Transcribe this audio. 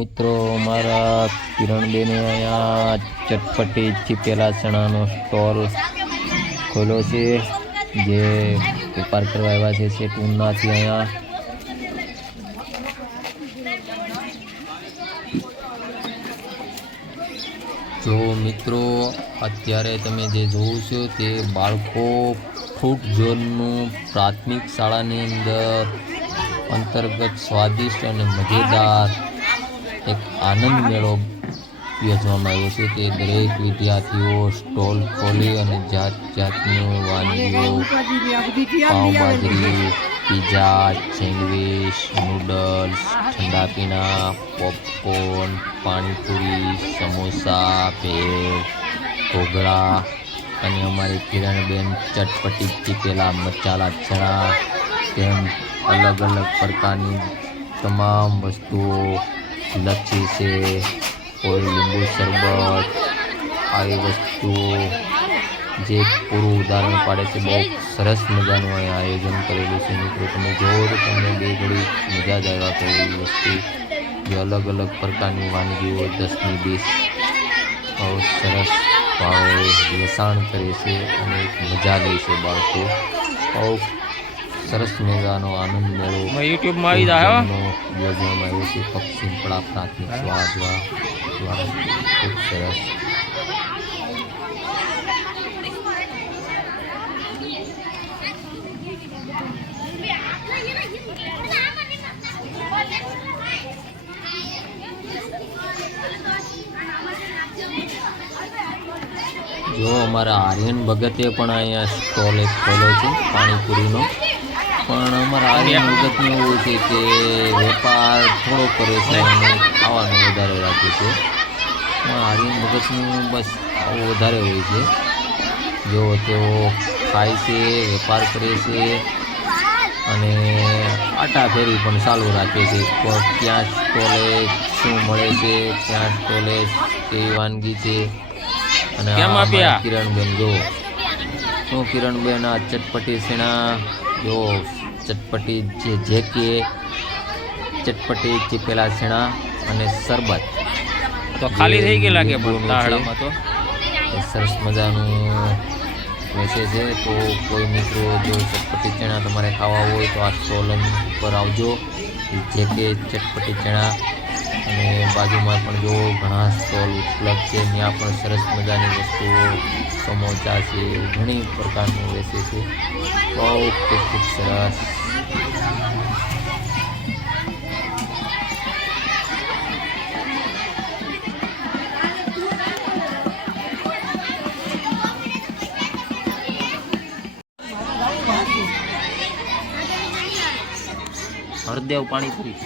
મિત્રો, અમારા કિરણબેને અહીંયા ચટપટી ચીપેલા ચણાનો સ્ટોલ ખોલ્યો છે, જે વેપાર કરવા આવ્યા છે સેટુનાથી અહીંયા. જો મિત્રો, અત્યારે તમે જે જોવો છો તે બાળકો ફ્રૂટ ઝોનનું પ્રાથમિક શાળાની અંદર અંતર્ગત સ્વાદિષ્ટ અને મજેદાર એક આનંદ મેળો યોજવામાં આવ્યો છે. તે દરેક વિદ્યાર્થીઓ સ્ટોલ ખોલી અને જાત જાતની વાનગીઓ, પાઉંભાજી, પીઝા, સેન્ડવીચ, નૂડલ્સ, ઠંડા પીણા, પોપકોર્ન, પાણીપુરી, સમોસા, ભેળ, ઢોકળા અને અમારી કિરણબેન ચટપટી ચીપેલા મસાલા ચણા તેમ અલગ અલગ પ્રકારની તમામ વસ્તુઓ, લચ્છી છે, કોઈ લીંબુ શરબત, આવી વસ્તુઓ જે પૂરું ઉદાહરણ પાડે છે. બહુ સરસ મજાનું અહીં આયોજન કરેલું છે મિત્રો. તમે જોવો તો તમને બે ઘડી મજા જ આવ્યા કરે એવી વસ્તુ, જે અલગ અલગ પ્રકારની વાનગીઓ 10ની 20 બહુ સરસ ભાવે વેચાણ કરે છે અને એક મજા લે છે બાળકો. બહુ સરસ મજાનો આનંદ મેળો યુટ્યુબમાં આવી જાય યોજવામાં આવ્યો છે પક્ષીપળા પ્રાથમિક શાળા દ્વારા. ખૂબ સરસ. જો અમારા આર્યન ભગતે પણ અહીંયા સ્ટોલ એક ખોલ્યો છે પાણીપુરીનો. પણ અમારા આર્યન ભગતનું એવું છે કે વેપાર થોડો કરે છે અને ખાવાનું વધારે રાખે છે. આર્યન ભગતનું બસ આવું વધારે હોય છે. જો તેઓ ખાય છે, વેપાર કરે છે અને આટાફેરી પણ ચાલુ રાખે છે. ક્યાં સ્ટોલે શું મળે છે, ક્યાં સ્ટોલે કેવી વાનગી છે. અને કિરણબેન જો શું, કિરણબેન આ ચટપટી સીણા જો ચટપટી જે કે ચટપટી ચીપેલા સીણા અને શરબત તો ખાલી થઈ ગઈ લાગે તો સરસ મજાનું વેચે છે. તો કોઈ મિત્રો જો ચટપટી ચણા તમારે ખાવા હોય તો આ સ્ટોલ પર આવજો, જે કે ચટપટી ચણા. અને બાજુમાં પણ જો ઘણા સ્ટોલ ઉપલબ્ધ છે, ત્યાં પણ સરસ મજાની વસ્તુઓ, સમોસા છે, ઘણી પ્રકારનું વેચે છે. બહુ ખૂબ સરસ. હરદેવ પાણીપુરી.